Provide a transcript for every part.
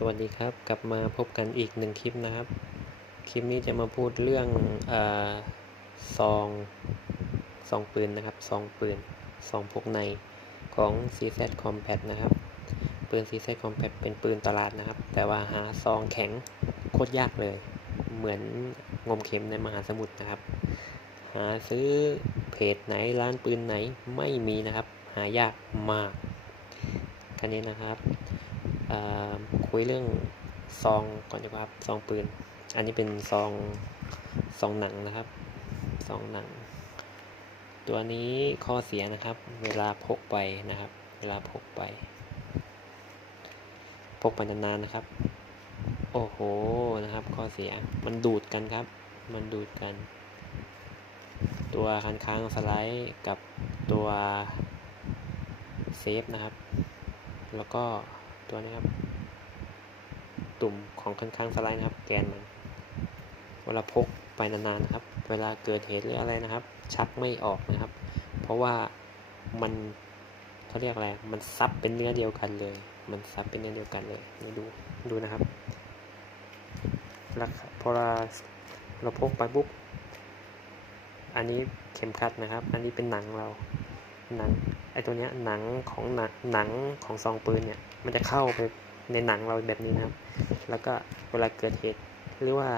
สวัสดีครับ กลับมาพบกันอีกหนึ่งคลิปนะครับ คลิปนี้จะมาพูดเรื่องอซองซองปืนนะครับซองปืนซองพกในของ CZ Compact นะครับ ปืน CZ Compact เป็นปืนตลาดนะครับ แต่ว่าหาซองแข็งโคตรยากเลย เหมือนงมเข็มในมหาสมุทรนะครับ หาซื้อเพจไหนร้านปืนไหนไม่มีนะครับ หายากมากกันนี้นะครับ คุยเรื่องซองก่อนดีกว่าครับซองปืน อันนี้เป็นซองซองหนังนะครับซองหนัง ตัวนี้ข้อเสียนะครับ เวลาพกไปนะครับ เวลาพกไป พกไปนานๆนะครับ โอ้โหนะครับ ข้อเสียมันดูดกันครับ มันดูดกัน ตัวคันค้างสไลด์กับตัวเซฟนะครับ แล้วก็ ตัวนี้ครับ ตุ่มของข้างๆสไลด์นะครับ แกนมัน เวลาพกไปนานๆนะครับ เวลาเกิดเหตุหรืออะไรนะครับ ชักไม่ออกนะครับ เพราะว่ามันเขาเรียกอะไร มันซับเป็นเนื้อเดียวกันเลย มันซับเป็นเนื้อเดียวกันเลยนี่ดู ดูนะครับแล้วพอเราเราพกไปปุ๊บ อันนี้เข็มขัดนะครับ อันนี้เป็นหนังเรา หนัง ไอ้ตัวเนี้ยหนังของหนังหนังของซองปืนเนี่ย มันจะเข้าไปในหนังเราแบบนี้นะครับ แล้วก็เวลาเกิดเหตุหรือว่า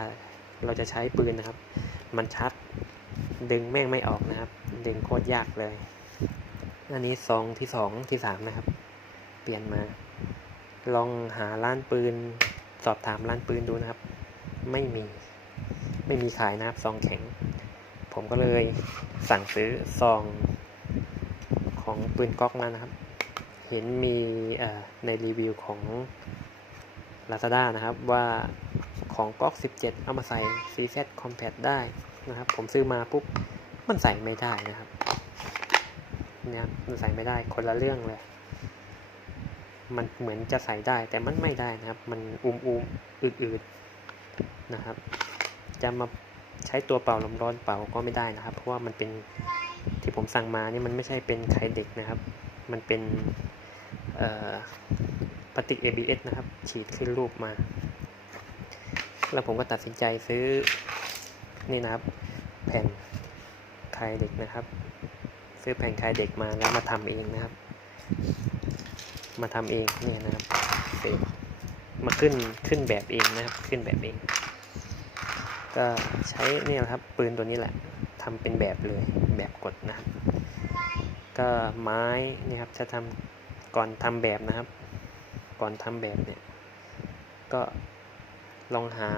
เราจะใช้ปืนนะครับ มันชัดดึงแม่งไม่ออกนะครับ ดึงโคตรยากเลย อันนี้ซองที่สองที่สามนะครับ เปลี่ยนมา ลองหาร้านปืน สอบถามร้านปืนดูนะครับ ไม่มี ไม่มีขายนะครับซองแข็ง ผมก็เลยสั่งซื้อซองของปืนก๊อกมานะครับ เห็นมีในรีวิวของ Lazada นะครับ ว่าของก๊อก 17 เอามาใส่ CZ Compact ได้นะครับ ผมซื้อมาปุ๊บ มันใส่ไม่ได้นะครับเนี่ยมันใส่ไม่ได้คนละเรื่องเลย มันเหมือนจะใส่ได้แต่มันไม่ได้นะครับ มันอุ้มอุมอืดๆนะครับ จะมาใช้ตัวเป่าลมร้อนเป่าก็ไม่ได้นะครับ เพราะว่ามันเป็นที่ผมสั่งมานี่มันไม่ใช่เป็นไข่เด็กนะครับ มันเป็น พลาสติก ABS นะครับ ฉีดขึ้นรูปมา แล้วผมก็ตัดสินใจซื้อนี่นะครับ แผ่นไข่เด็กนะครับ ซื้อแผ่นไข่เด็กมาแล้วมาทำเองนะครับ มาทำเองนี่นะครับเมาขึ้นขึ้นแบบเองนะครับ ขึ้นแบบเอง ก็ใช้นี่แหละครับปืนตัวนี้แหละทำเป็นแบบเลยแบบกดนะครับ ก็ไม้นี่ครับจะทำ ก่อนทำแบบนะครับ ก่อนทำแบบเนี่ย ก็ลองหา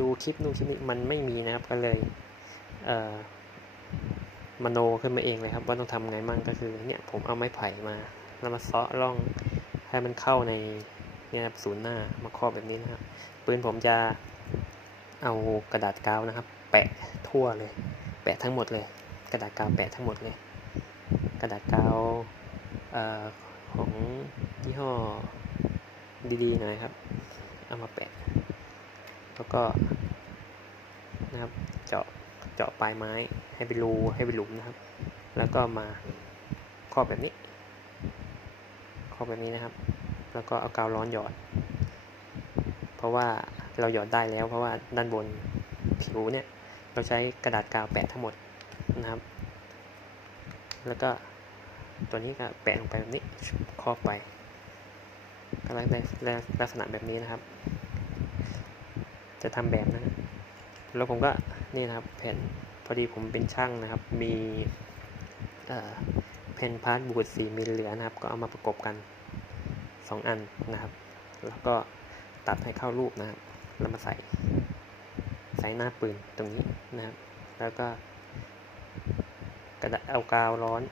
ดูคลิปนู่นคลิปนี้มันไม่มีนะครับ ก็เลยเอ่อมโนขึ้นมาเองเลยครับ ว่าต้องทำไงมั่งก็คือเนี่ยผมเอาไม้ไผ่มาแล้วมาเซาะร่องให้มันเข้าในเนี่ยครับศูนย์หน้ามาครอบแบบนี้นะครับปืนผมจะเอากระดาษกาวนะครับ แปะทั่วเลย แปะทั้งหมดเลย กระดาษกาวแปะทั้งหมดเลย กระดาษกาวอ ของยี่ห้อดีๆหน่อยครับ เอามาแปะ แล้วก็นะครับ เจาะ เจาะปลายไม้ให้เป็นรูให้เป็นหลุมนะครับ แล้วก็มาครอบแบบนี้ ครอบแบบนี้นะครับ แล้วก็เอากาวร้อนหยอด เพราะว่าเราหยอดได้แล้ว เพราะว่าด้านบนผิวเนี่ย เราใช้กระดาษกาวแปะทั้งหมดนะครับ แล้วก็ ตัวนี้ก็แปะลงไปแบบนี้ครอบไปก็ได้ลักษณะแบบนี้นะครับ จะทำแบบนะแล้วผมก็นี่นะครับแผ่นพอดีผมเป็นช่างนะครับ มีแผ่นพาร์ทบูดสี่มิลเหลือนะครับ ก็เอามาประกบกันสองอันนะครับ แล้วก็ตัดให้เข้ารูปนะครับ แล้วมาใส่ใส่หน้าปืนตรงนี้นะครับ แล้วก็กระดาษเอากาวร้อน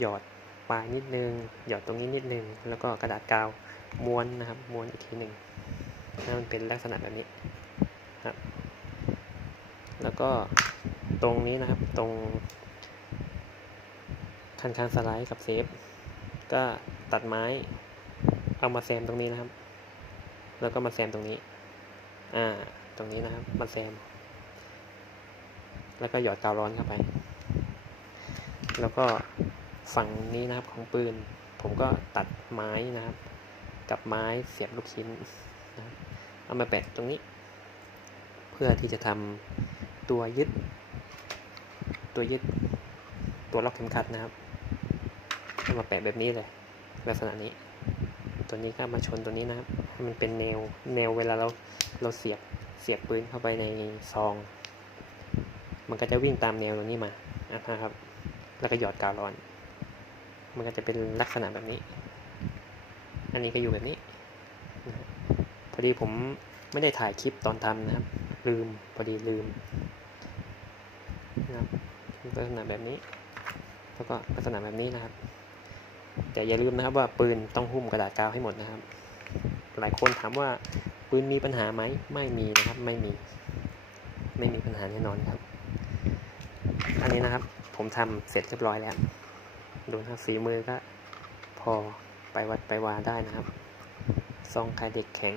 หยอด ปลายนิดนึง หยอดตรงนี้นิดนึง แล้วก็กระดาษกาวม้วนนะครับ ม้วนอีกทีหนึ่งให้มันเป็นลักษณะแบบนี้ครับ แล้วก็ตรงนี้นะครับ ตรงคันคันสไลด์กับเซฟ ก็ตัดไม้ เอามาแซมตรงนี้นะครับ แล้วก็มาแซมตรงนี้ อ่า ตรงนี้นะครับ มาแซม แล้วก็หยอดกาวร้อนเข้าไป แล้วก็ ฝั่งนี้นะครับของปืน ผมก็ตัดไม้นะครับ กับไม้เสียบลูกชิ้นนะครับเอามาแปะตรงนี้ เพื่อที่จะทำตัวยึด ตัวยึดตัวล็อกเข็มขัดนะครับเอามาแปะแบบนี้เลยลักษณะนี้ ตัวนี้ก็มาชนตัวนี้นะครับให้มันเป็นแนวแนวเวลาเราเราเสียบเสียบปืนเข้าไปในซอง มันก็จะวิ่งตามแนวตรงนี้มานะครับ แล้วก็หยอดกาวร้อน มันก็จะเป็นลักษณะแบบนี้ อันนี้ก็อยู่แบบนี้ พอดีผมไม่ได้ถ่ายคลิปตอนทำนะครับ ลืมพอดีลืมนะครับลักษณะแบบนี้ แล้วก็ลักษณะแบบนี้นะครับแต่อย่าลืมนะครับว่าปืนต้องหุ้มกระดาษกาวให้หมดนะครับ หลายคนถามว่าปืนมีปัญหาไหมไม่มีนะครับ ไม่มี ไม่มีปัญหาแน่นอนครับ อันนี้นะครับ ผมทำเสร็จเรียบร้อยแล้ว ดูนะครับฝีมือก็พอไปวัดไปวาได้นะครับ ซองคายเด็กแข็ง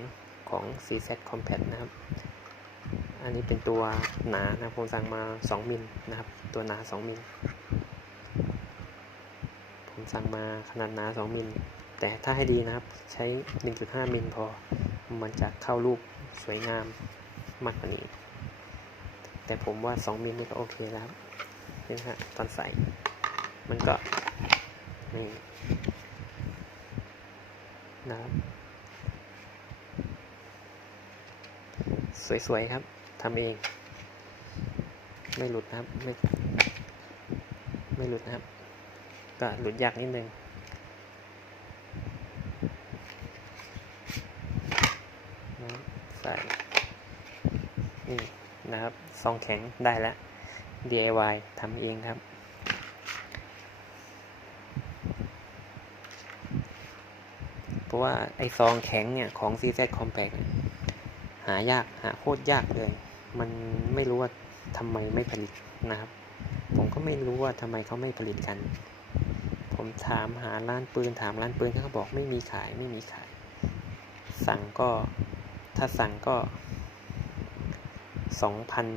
ของ CZ Compact นะครับ อันนี้เป็นตัวหนานะผมสั่งมา 2 มิลนะครับ ตัวหนา 2 มิล ผมสั่งมาขนาดหนา 2 มิล แต่ถ้าให้ดีนะครับใช้ 1.5 มิลพอ มันจะเข้ารูปสวยงามมากกว่านี้ แต่ผมว่า 2 มิลนี่ก็โอเคแล้วครับนี่ฮะตอนใส่ มันก็นี่นะครับสวยๆครับทำเอง ไม่หลุดนะครับ ไม่ไม่หลุดนะครับ ก็หลุดยากนิดนึงนะใส่นี่นะครับซองแข็งได้แล้ว DIY ทำเองครับ เพ ราะว่าไอซองแข็งเนี่ยของ CZ Compact หายาก หาโคตรยากเลย มันไม่รู้ว่าทำไมไม่ผลิตนะครับ ผมก็ไม่รู้ว่าทำไมเขาไม่ผลิตกัน ผมถามหาร้านปืนถามร้านปืนเขาบอกไม่มีขายไม่มีขาย สั่งก็ถ้าสั่งก็สองพัน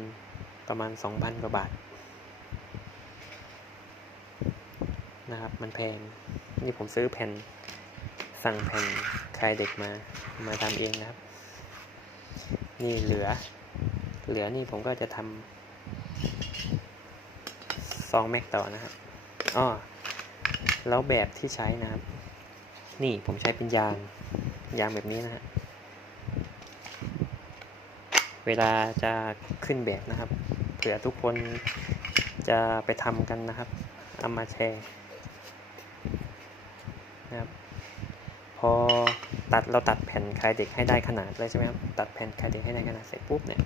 ประมาณสองพันกว่าบาท นะครับ มันแพง นี่ผมซื้อแผ่น สั่งแผ่นคลายเด็กมา มาทำเองนะครับ นี่เหลือ เหลือนี่ผมก็จะทำซองแม็กต่อนะครับอ้อแล้วแบบที่ใช้นะครับ นี่ผมใช้เป็นยาง ยางแบบนี้นะฮะ เวลาจะขึ้นแบบนะครับ เผื่อทุกคนจะไปทำกันนะครับ เอามาแชร์นะครับ พอตัดเราตัดแผ่นคลายเด็กให้ได้ขนาดเลยใช่ไหมครับ ตัดแผ่นคลายเด็กให้ได้ขนาดเสร็จปุ๊บเนี่ย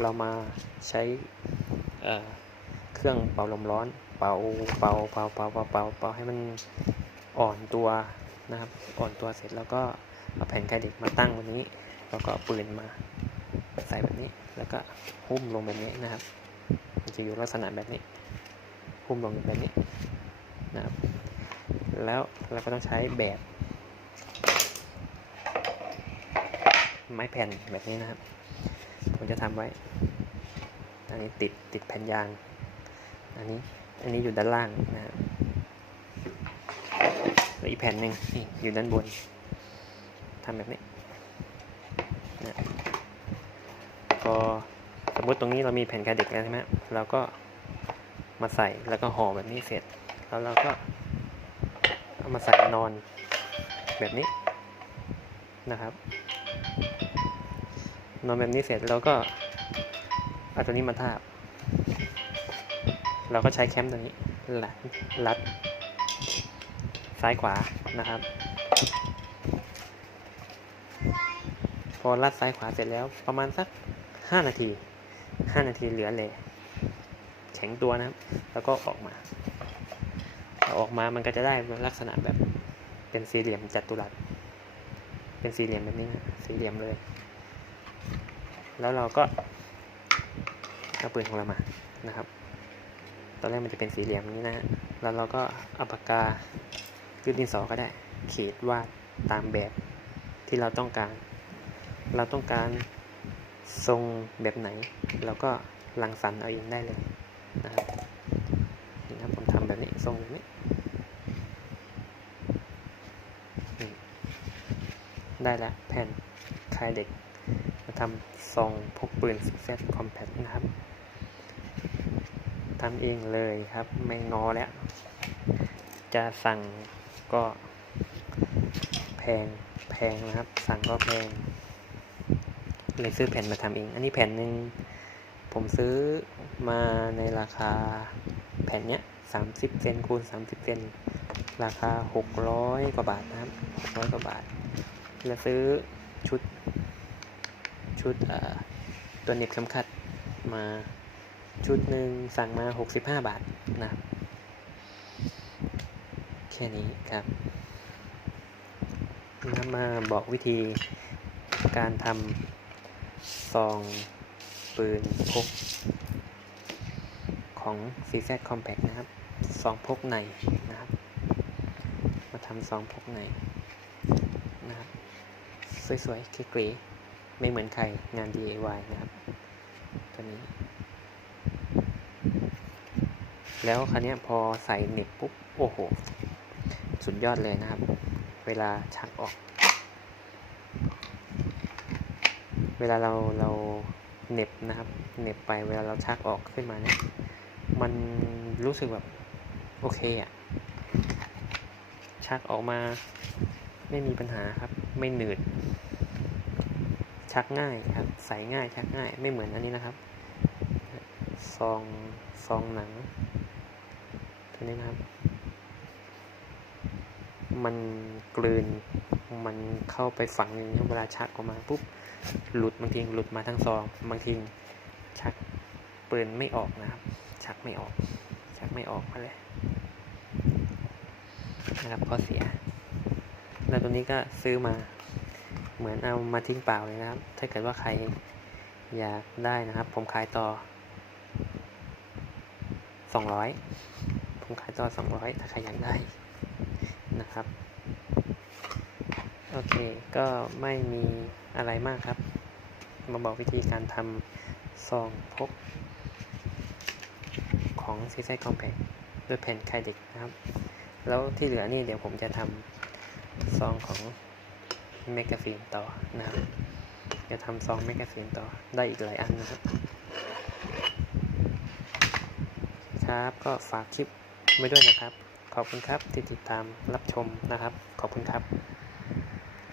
เรามาใช้เครื่องเป่าลมร้อน เป่า เป่า เป่า เป่า เป่า เป่าเป่าให้มันอ่อนตัวนะครับ อ่อนตัวเสร็จแล้วก็เอาแผ่นคลายเด็กมาตั้งบนนี้ แล้วก็ปืนมาใส่แบบนี้ แล้วก็หุ้มลงแบบนี้นะครับ มันจะอยู่ลักษณะแบบนี้ หุ้มลงแบบนี้นะครับ แล้วเราก็ต้องใช้แบบ ไม้แผ่นแบบนี้นะครับ ผมจะทำไว้ อันนี้ติดติดแผ่นยาง อันนี้อันนี้อยู่ด้านล่างนะครับแล้วอีกแผ่นหนึ่งนี่อยู่ด้านบนทำแบบนี้นะพอสมมติตรงนี้เรามีแผ่นคาเด็กแล้วใช่ไหมเราก็มาใส่แล้วก็ห่อแบบนี้เสร็จ แล้วเราก็เอามาใส่นอนแบบนี้นะครับ นอนแบบนี้เสร็จเราก็เอาตัวนี้มาทาบ เราก็ใช้แคมตัวนี้รัดรัด ซ้ายขวานะครับ พอรัดซ้ายขวาเสร็จแล้วประมาณสักห้านาทีห้านาทีเหลือเลยแข็งตัวนะครับ แล้วก็ออกมาอาออกมามันก็จะได้ลักษณะแบบเป็นสี่เหลี่ยมจัตุรัส เป็นสี่เหลี่ยมแบบนี้นะสี่เหลี่ยมเลย แล้วเราก็เอาปืนของเรามานะครับ ตอนแรกมันจะเป็นสีเหลี่ยมนี้นะฮะแล้วเราก็เอาปากกายืดดินสอก็ได้ เขีดวาดตามแบบที่เราต้องการ เราต้องการทรงแบบไหน เราก็รังสรรค์เอาเองได้เลยนะครับนี่ครับผมทำแบบนี้ทรงแบบนี้ได้แล้วแผ่นคลายเด็ก มาทำซองพกปืนซิกแซกคอมแพคนะครับทำเองเลยครับไม่งอแล้ว จะสั่งก็แพงแพงนะครับ สั่งก็แพงเลยซื้อแผ่นมาทำเอง อันนี้แผ่นหนึ่งผมซื้อมาในราคาแผ่นเนี้ยสามสิบเซนคูณสามสิบเซนราคาหกร้อยกว่าบาทนะครับหกร้อยกว่าบาท แล้วซื้อชุด ชุดเอ่อตัวเน็บเข็มขัดมาชุดหนึ่งสั่งมาหกสิบห้าบาทนะแค่นี้ครับแล้วมาบอกวิธีการทำซองปืนพก ของ CZ Compact นะครับซองพกในนะครับ มาทำซองพกในนะครับ สวยๆเก๋ๆ ไม่เหมือนใครงาน DIY นะครับตัวนี้ แล้วคราวเนี้พอใส่เน็ตปุ๊บ โอ้โห สุดยอดเลยนะครับ เวลาชักออก เวลาเราเราเน็บนะครับ เน็บไปเวลาเราชักออกขึ้นมาเนี่ยมันรู้สึกแบบ โอเคอะชักออกมาไม่มีปัญหาครับ ไม่หนืด ชักง่ายครับใส่ง่ายชักง่ายไม่เหมือนอันนี้นะครับซองซองหนังตัวนี้นะครับ มันกลืนมันเข้าไปฝังอย่างนี้เวลาชักออกมาปุ๊บหลุดบางทีหลุดมาทั้งซองบางทีชักปืนไม่ออกนะครับ ชักไม่ออก ชักไม่ออกมาเลยนะครับข้อเสีย แล้วตัวนี้ก็ซื้อมา เหมือนเอามาทิ้งเปล่าเลยนะครับ ถ้าเกิดว่าใครอยากได้นะครับ ผมขายต่อ 200 ผมขายต่อ 200 ถ้าใครอยากได้นะครับ โอเค ก็ไม่มีอะไรมากครับ มาบอกวิธีการทำซองพก ของซีไซคอมแพคด้วยแผ่นไคเด็กนะครับ แล้วที่เหลือนี่เดี๋ยวผมจะทำซองของ แมกกาซีนต่อนะครับจะทำซองแมกกาซีนต่อได้อีกหลายอันนะครับ ครับก็ฝากคลิปไว้ด้วยนะครับ ขอบคุณครับที่ติดตามรับชมนะครับ ขอบคุณครับ